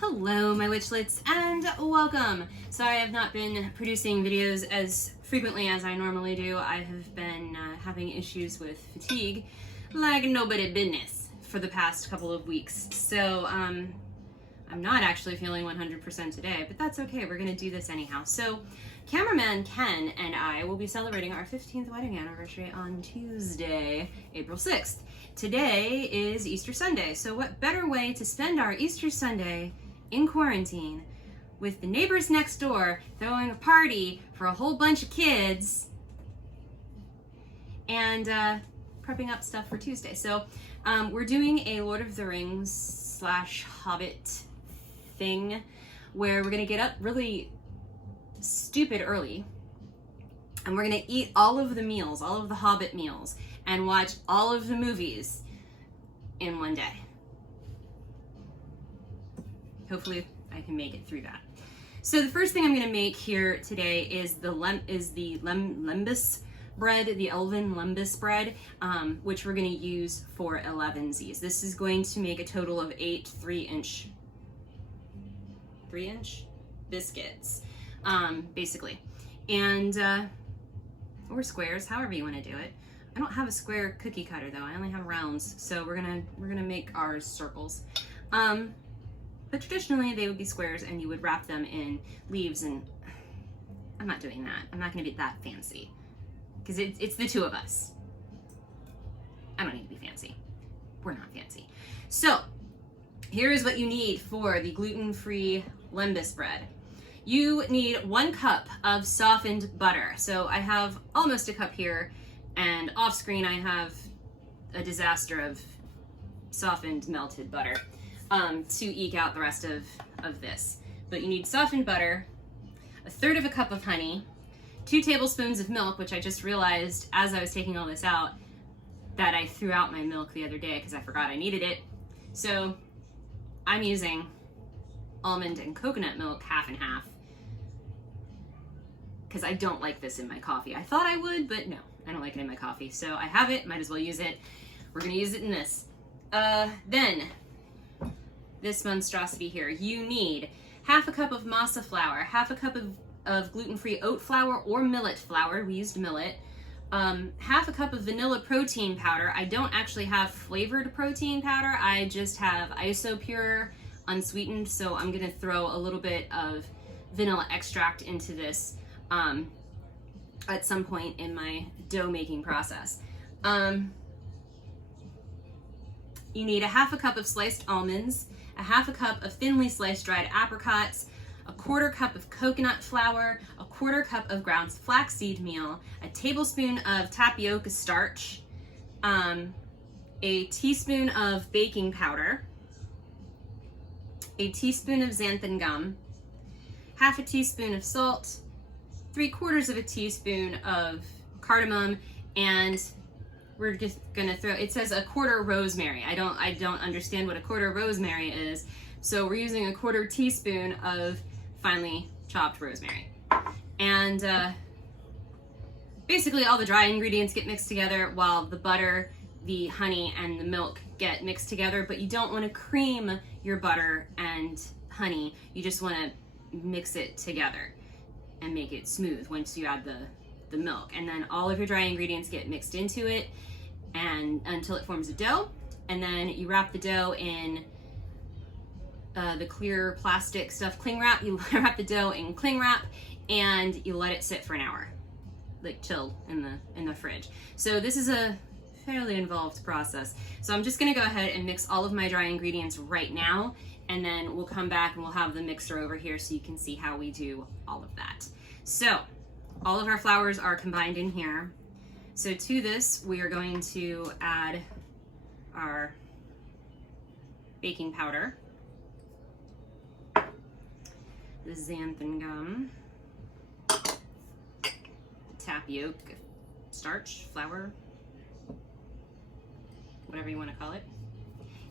Hello, my witchlets, and welcome. Sorry I have not been producing videos as frequently as I normally do. I have been having issues with fatigue like nobody business for the past couple of weeks. So I'm not actually feeling 100% today, but that's okay. We're gonna do this anyhow. So Cameraman Ken and I will be celebrating our 15th wedding anniversary on Tuesday, April 6th. Today is Easter Sunday, so what better way to spend our Easter Sunday in quarantine with the neighbors next door throwing a party for a whole bunch of kids and prepping up stuff for Tuesday. So we're doing a Lord of the Rings / Hobbit thing where we're gonna get up really stupid early and we're gonna eat all of the meals, all of the Hobbit meals, and watch all of the movies in one day. Hopefully I can make it through that. So the first thing I'm gonna make here today is the Lembas bread, the elven Lembas bread, which we're gonna use for Elevensies. This is going to make a total of 8 3-inch biscuits, basically. And, or squares, however you wanna do it. I don't have a square cookie cutter though, I only have rounds. So we're gonna make ours circles. But traditionally they would be squares and you would wrap them in leaves, and I'm not doing that. I'm not gonna be that fancy because it's the two of us. I don't need to be fancy. We're not fancy. So here's what you need for the gluten-free Lembas bread. You need 1 cup of softened butter. So I have almost a cup here, and off screen I have a disaster of softened melted butter to eke out the rest of this. But you need softened butter, 1/3 cup of honey, 2 tablespoons of milk, which I just realized as I was taking all this out that I threw out my milk the other day because I forgot I needed it. So I'm using almond and coconut milk, half and half, because I don't like this in my coffee. I thought I would, but no, I don't like it in my coffee. So I have it, might as well use it. We're gonna use it in this. Then, this monstrosity here, you need 1/2 cup of masa flour, 1/2 cup of gluten-free oat flour or millet flour. We used millet. 1/2 cup of vanilla protein powder. I don't actually have flavored protein powder. I just have isopure unsweetened. So I'm gonna throw a little bit of vanilla extract into this at some point in my dough making process. You need 1/2 cup of sliced almonds, 1/2 cup of thinly sliced dried apricots, 1/4 cup of coconut flour, 1/4 cup of ground flaxseed meal, a tablespoon of tapioca starch, a teaspoon of baking powder, a teaspoon of xanthan gum, 1/2 teaspoon of salt, 3/4 teaspoon of cardamom, and we're just gonna throw, it says 1/4 rosemary. I don't understand what 1/4 rosemary is. So we're using 1/4 teaspoon of finely chopped rosemary. And basically all the dry ingredients get mixed together while the butter, the honey, and the milk get mixed together, but you don't wanna cream your butter and honey. You just wanna mix it together and make it smooth once you add the milk. And then all of your dry ingredients get mixed into it and until it forms a dough. And then you wrap the dough in the clear plastic stuff, cling wrap. You wrap the dough in cling wrap and you let it sit for an hour, like chilled in the fridge. So this is a fairly involved process. So I'm just gonna go ahead and mix all of my dry ingredients right now, and then we'll come back and we'll have the mixer over here so you can see how we do all of that. So all of our flours are combined in here. So to this, we are going to add our baking powder, the xanthan gum, the tapioca starch, flour, whatever you want to call it.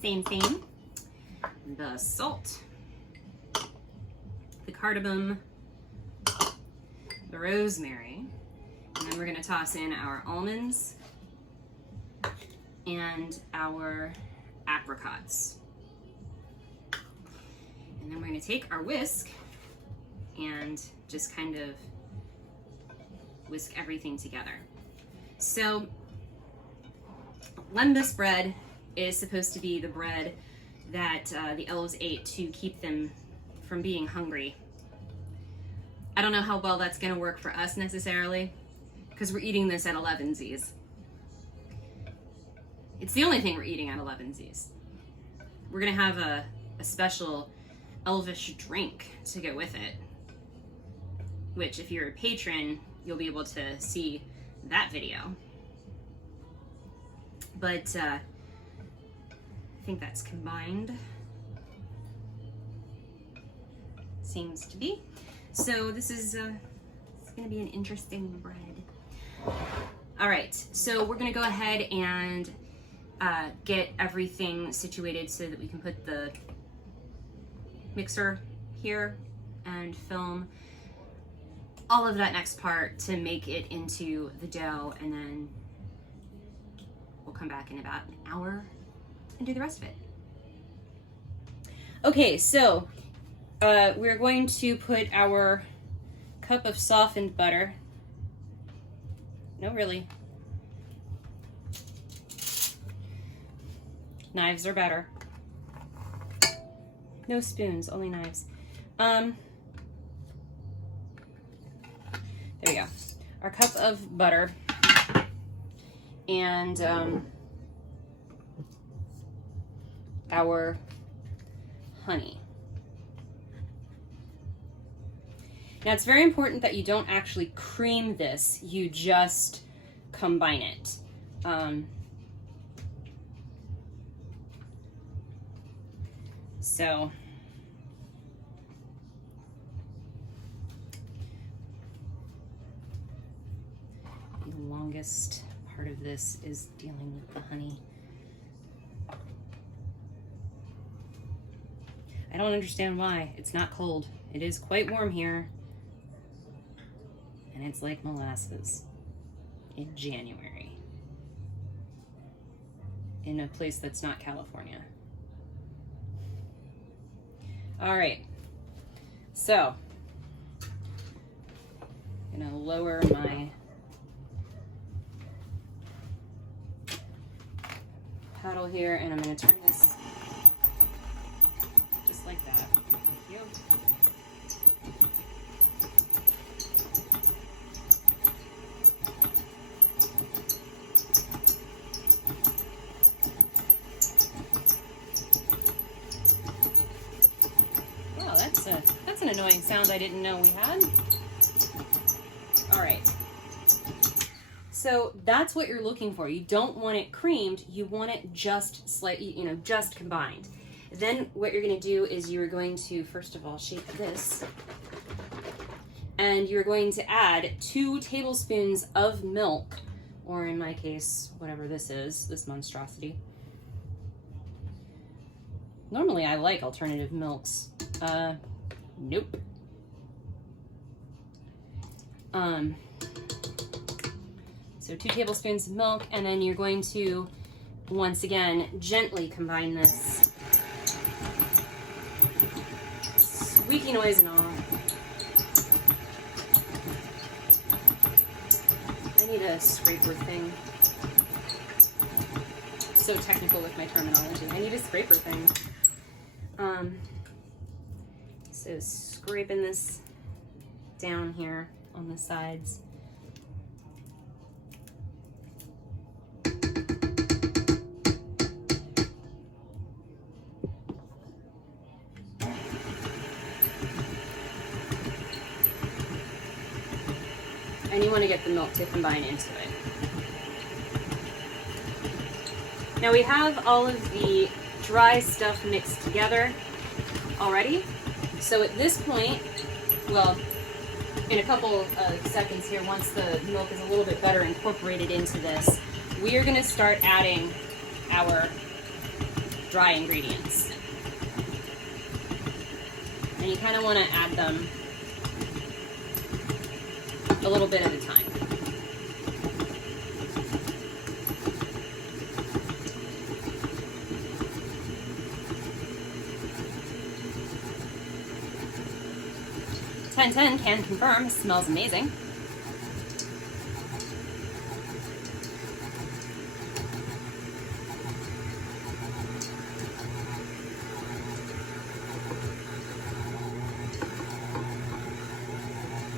Same. The salt, the cardamom, the rosemary, and then we're gonna toss in our almonds and our apricots. And then we're gonna take our whisk and just kind of whisk everything together. So Lembas bread is supposed to be the bread that the elves ate to keep them from being hungry. I don't know how well that's gonna work for us necessarily, because we're eating this at Elevensies. It's the only thing we're eating at Elevensies. We're gonna have a special elvish drink to go with it, which if you're a patron, you'll be able to see that video. But I think that's combined. Seems to be. So this is it's gonna be an interesting bread. All right, so we're gonna go ahead and get everything situated so that we can put the mixer here and film all of that next part to make it into the dough, and then we'll come back in about an hour and do the rest of it. Okay, so we're going to put our cup of softened butter. No, really. Knives are better. No spoons, only knives. There we go. Our cup of butter and our honey. Now it's very important that you don't actually cream this, you just combine it. So the longest part of this is dealing with the honey. I don't understand why. It's not cold. It is quite warm here. And it's like molasses in January in a place that's not California. All right, so I'm gonna lower my paddle here, and I'm gonna turn this just like that. Thank you. That's an annoying sound I didn't know we had. All right. So that's what you're looking for. You don't want it creamed. You want it just slightly, just combined. Then what you're going to do is you're going to, first of all, shake this. And you're going to add 2 tablespoons of milk, or in my case, whatever this is, this monstrosity. Normally I like alternative milks. Nope. So 2 tablespoons of milk, and then you're going to, once again, gently combine this. Squeaky noise and all. I need a scraper thing. So technical with my terminology. I need a scraper thing. So scraping this down here on the sides. And you want to get the milk to combine into it. Now we have all of the dry stuff mixed together already. So at this point, well, in a couple of seconds here, once the milk is a little bit better incorporated into this, we are going to start adding our dry ingredients. And you kind of want to add them a little bit at a time. 1010 can confirm, it smells amazing.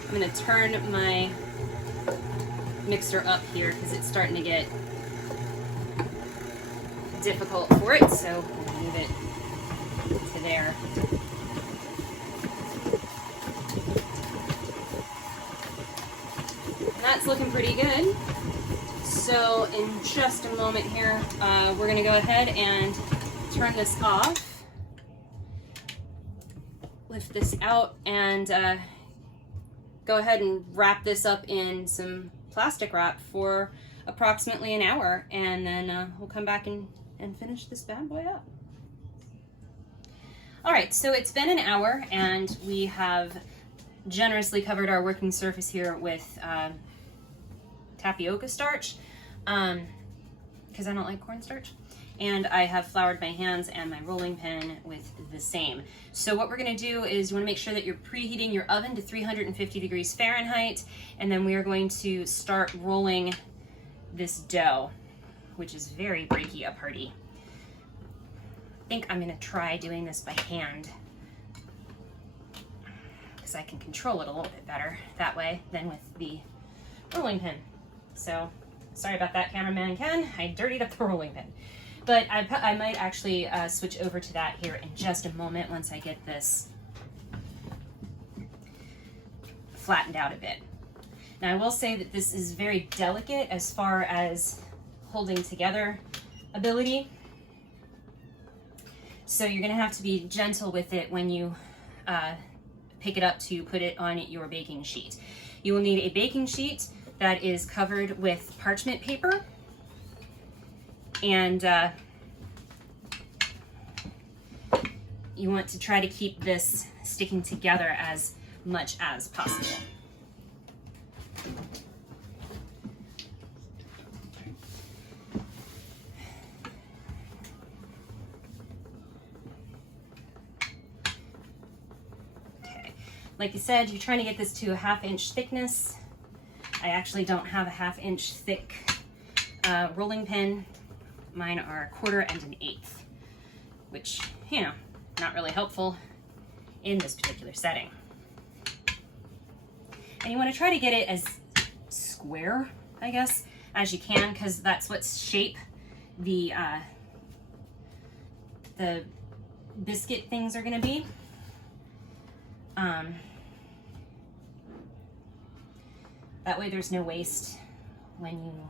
I'm going to turn my mixer up here because it's starting to get difficult for it, so we'll move it to there. And that's looking pretty good. So in just a moment here, we're going to go ahead and turn this off, lift this out, and go ahead and wrap this up in some plastic wrap for approximately an hour, and then we'll come back and finish this bad boy up. All right, so it's been an hour, and we have generously covered our working surface here with tapioca starch, because I don't like cornstarch. And I have floured my hands and my rolling pin with the same. So what we're gonna do is you wanna make sure that you're preheating your oven to 350 degrees Fahrenheit, and then we are going to start rolling this dough, which is very breaky aparty. I think I'm gonna try doing this by hand, because I can control it a little bit better that way than with the rolling pin. So sorry about that, Cameraman Ken, I dirtied up the rolling pin. But I might actually switch over to that here in just a moment once I get this flattened out a bit. Now I will say that this is very delicate as far as holding together ability. So you're gonna have to be gentle with it when you pick it up to put it on your baking sheet. You will need a baking sheet that is covered with parchment paper, and you want to try to keep this sticking together as much as possible. Okay, like I said, you're trying to get this to a 1/2 inch thickness. I actually don't have a 1/2 inch thick rolling pin. Mine are 1/4 and 1/8, which, you know, not really helpful in this particular setting. And you want to try to get it as square, I guess, as you can, because that's what shape the biscuit things are going to be. That way there's no waste when you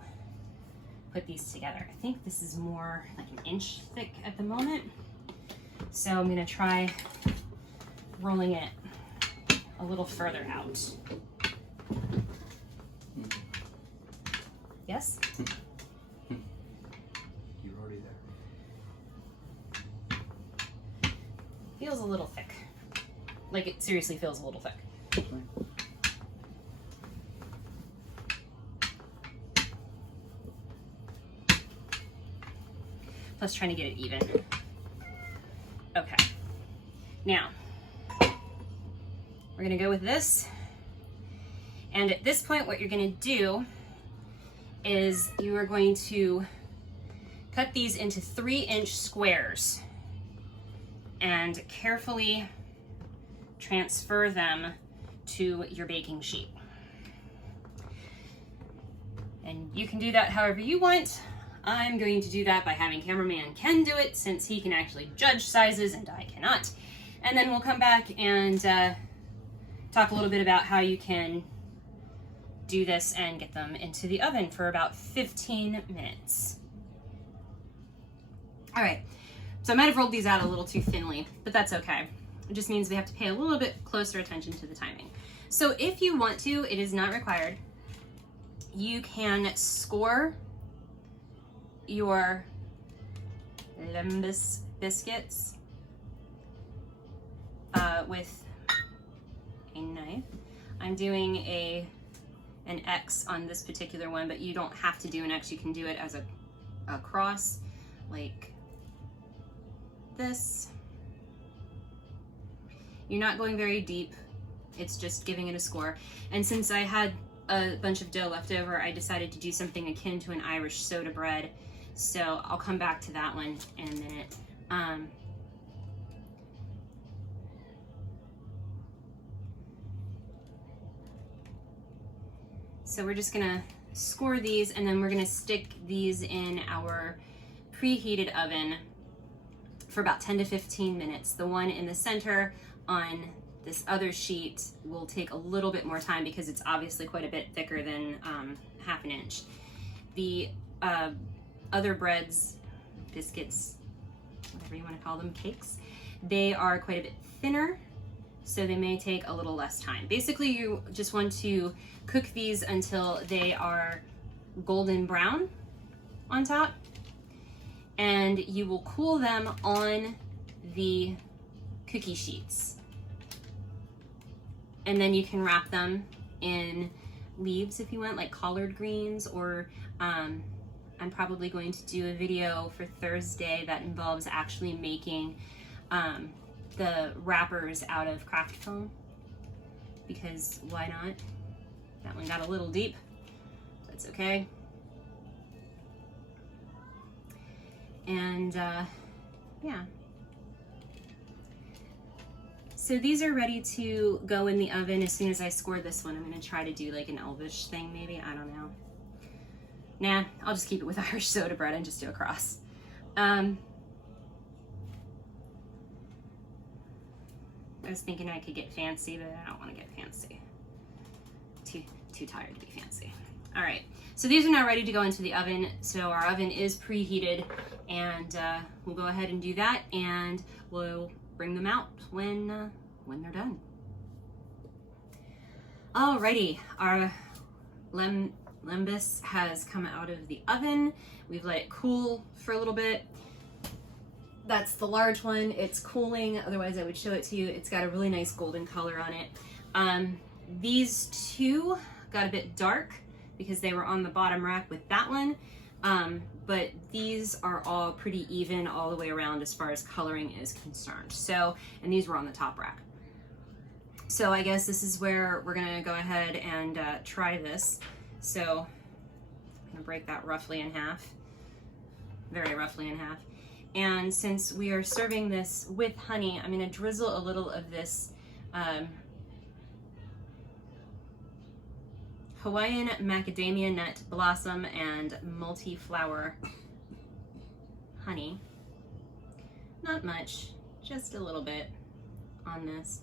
put these together. I think this is more like 1 inch thick at the moment. So I'm gonna try rolling it a little further out. Yes? You're already there. Feels a little thick. Like it seriously feels a little thick. Plus trying to get it even. Okay. Now, we're gonna go with this. And at this point, what you're gonna do is you are going to cut these into 3-inch squares and carefully transfer them to your baking sheet. And you can do that however you want. I'm going to do that by having Cameraman Ken do it, since he can actually judge sizes and I cannot. And then we'll come back and talk a little bit about how you can do this and get them into the oven for about 15 minutes. All right, so I might have rolled these out a little too thinly, but that's okay. It just means we have to pay a little bit closer attention to the timing. So if you want to, it is not required, you can score your Lembas biscuits with a knife. I'm doing an X on this particular one, but you don't have to do an X. You can do it as a cross, like this. You're not going very deep. It's just giving it a score. And since I had a bunch of dough left over, I decided to do something akin to an Irish soda bread. So I'll come back to that one in a minute. So we're just gonna score these, and then we're gonna stick these in our preheated oven for about 10 to 15 minutes. The one in the center on this other sheet will take a little bit more time because it's obviously quite a bit thicker than half an inch. The other breads, biscuits, whatever you want to call them, cakes, they are quite a bit thinner, so they may take a little less time. Basically, you just want to cook these until they are golden brown on top, and you will cool them on the cookie sheets. And then you can wrap them in leaves if you want, like collard greens, or I'm probably going to do a video for Thursday that involves actually making the wrappers out of craft foam, because why not? That one got a little deep. That's okay. And yeah. So these are ready to go in the oven as soon as I score this one. I'm gonna try to do like an Elvish thing maybe, I don't know. Nah, I'll just keep it with Irish soda bread and just do a cross. I was thinking I could get fancy, but I don't want to get fancy. Too tired to be fancy. All right, so these are now ready to go into the oven. So our oven is preheated, and we'll go ahead and do that, and we'll bring them out when they're done. Alrighty, our Lembas has come out of the oven. We've let it cool for a little bit. That's the large one. It's cooling, otherwise I would show it to you. It's got a really nice golden color on it. These two got a bit dark because they were on the bottom rack with that one. But these are all pretty even all the way around as far as coloring is concerned. So, and these were on the top rack. So I guess this is where we're gonna go ahead and try this. So I'm gonna break that roughly in half, very roughly in half. And since we are serving this with honey, I'm gonna drizzle a little of this Hawaiian macadamia nut blossom and multi-flower honey. Not much, just a little bit on this.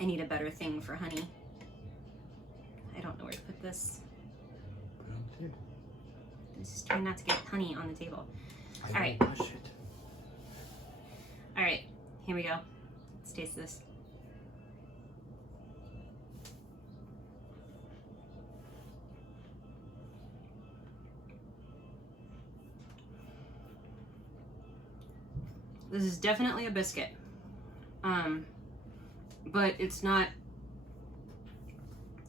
I need a better thing for honey. I don't know where to put this. I'm just trying not to get honey on the table. All right. All right, here we go. Let's taste this. This is definitely a biscuit, but it's not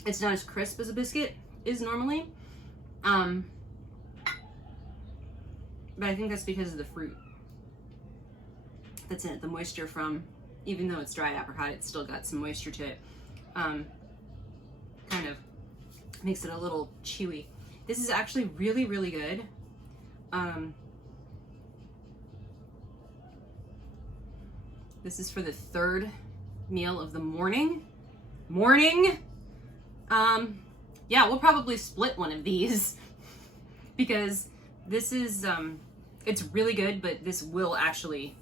as crisp as a biscuit is normally. But I think that's because of the fruit that's in it, the moisture from, even though it's dried apricot, it's still got some moisture to it. Kind of makes it a little chewy. This is actually really, really good. This is for the third meal of the morning. Yeah, we'll probably split one of these because this is, it's really good, but this will actually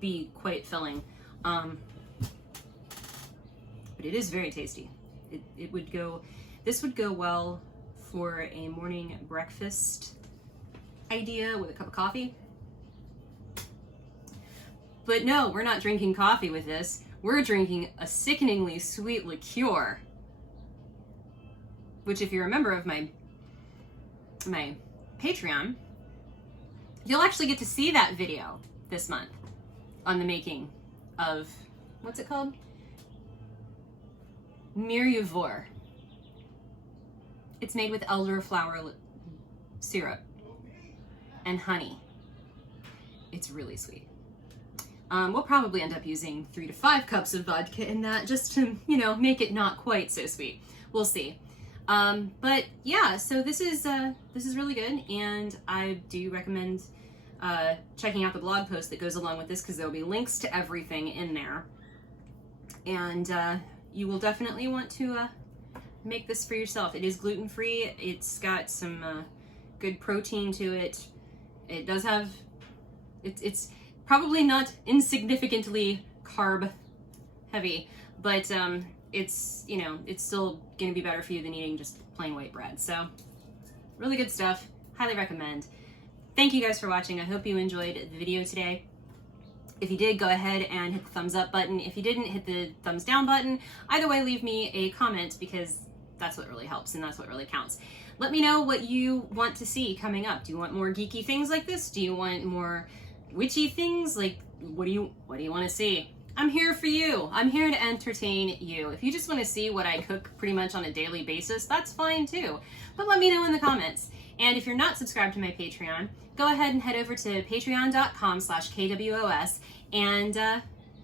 be quite filling. But it is very tasty. This would go well for a morning breakfast idea with a cup of coffee. But no, we're not drinking coffee with this. We're drinking a sickeningly sweet liqueur, which, if you're a member of my Patreon, you'll actually get to see that video this month on the making of, what's it called? Mirepoix. It's made with elderflower syrup and honey. it's really sweet. We'll probably end up using 3 to 5 cups of vodka in that just to, you know, make it not quite so sweet. We'll see. But yeah, so this is really good, and I do recommend checking out the blog post that goes along with this, because there will be links to everything in there. And you will definitely want to make this for yourself. It is gluten-free. It's got some good protein to it. It does have, it's probably not insignificantly carb heavy, but it's, you know, it's still gonna be better for you than eating just plain white bread. So really good stuff. Highly recommend. Thank you guys for watching. I hope you enjoyed the video today. If you did, go ahead and hit the thumbs up button. If you didn't, hit the thumbs down button. Either way, leave me a comment, because that's what really helps and that's what really counts. Let me know what you want to see coming up. Do you want more geeky things like this? Do you want more witchy things? Like, what do you want to see? I'm here for you. I'm here to entertain you. If you just want to see what I cook pretty much on a daily basis, that's fine too. But let me know in the comments. And if you're not subscribed to my Patreon, go ahead and head over to patreon.com/KWOS and,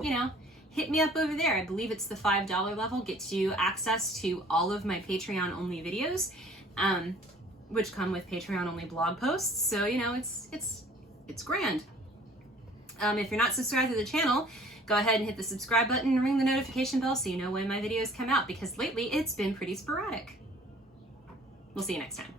you know, hit me up over there. I believe it's the $5 level, gets you access to all of my Patreon only videos, which come with Patreon only blog posts. So, you know, it's grand. If you're not subscribed to the channel, go ahead and hit the subscribe button and ring the notification bell so you know when my videos come out, because lately it's been pretty sporadic. We'll see you next time.